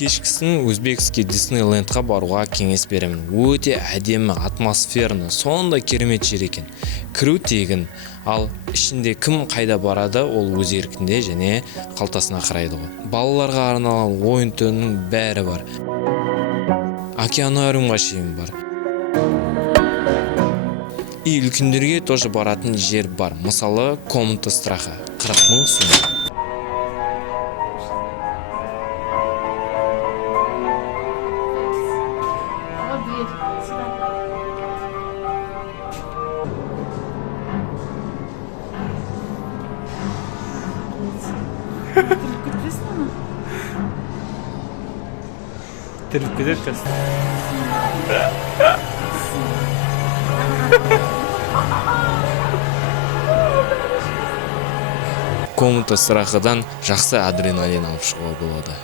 Кешкісін Өзбекский Диснейлендқа баруға кеңес беремін. Өте әдемі, атмосферны, сонда керемет жер екен. Кіру тегін, ал ішінде кім қайда барады, ол өз еркінде және қалтасына қарайды ғой. Балаларға арналған ойын түрінің бәрі бар. Океанариумға шейін бар. И үлкендерге тоже баратын жер бар. Мысалы, комната страха 40 000 сум. Тіріліп кетеді қазір. Комната страхыдан жақсы адреналин алып шығуға болады.